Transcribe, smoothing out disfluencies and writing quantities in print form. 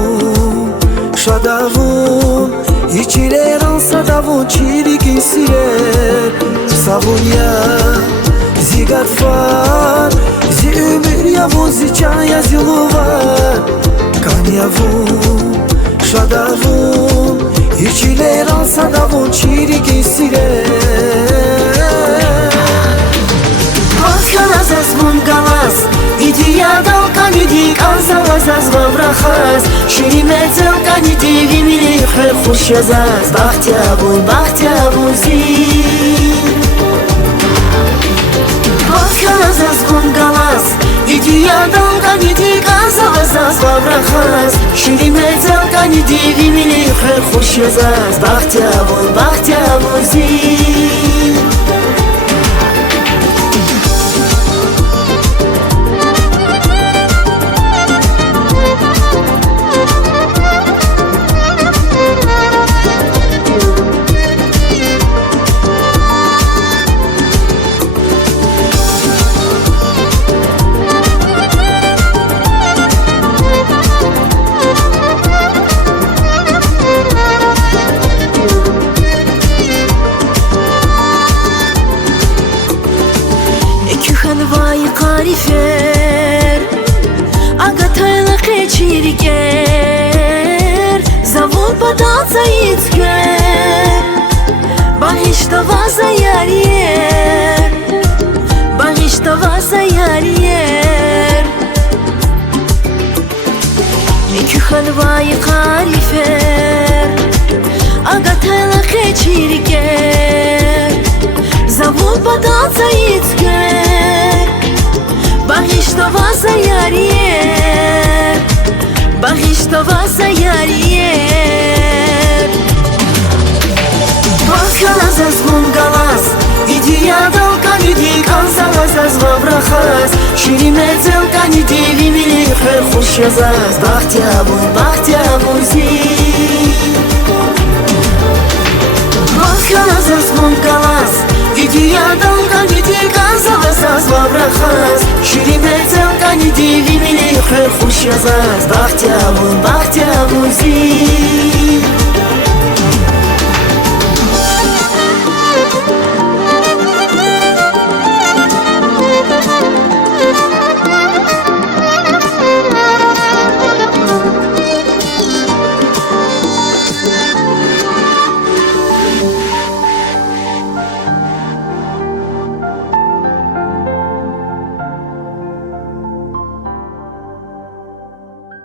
Kaniyavun, şadavun, içileran sadavun, çirikin sirer savun ya, zigatfar, zi ömür yavun, zi can yazılı var. Kaniyavun, şadavun, içileran sadavun, çirikin sirer. Kalaz azmun galaz, иди я дал каниди, казалаз аз ваврахаз, ширимецел каниди, вимили хэр хушязаз, бахтябун зи. Kalaz azmun galaz, иди я дал каниди, казалаз аз ваврахаз, ширимецел каниди, вимили хэр хушязаз, бахтябун зи. Ханвай карифер, агатайла кечиригер, завод подался ицгер, багиштава заярьер, багиштава заярьер. Ханвай карифер, агатайла кечиригер, завод подался ицгер, багиштава заярьер, багиштава заярьер. Kalaz azmun galaz, иди я дал каниди, казалаз аз ваврахаз, ширимецел каниди, вимили хэр хушязаз, бахтябун зи. Kalaz azmun galaz, иди я дал каниди, казалаз аз ваврахаз, ширимецел каниди, вимили хэр хушязаз, бахтябун зи.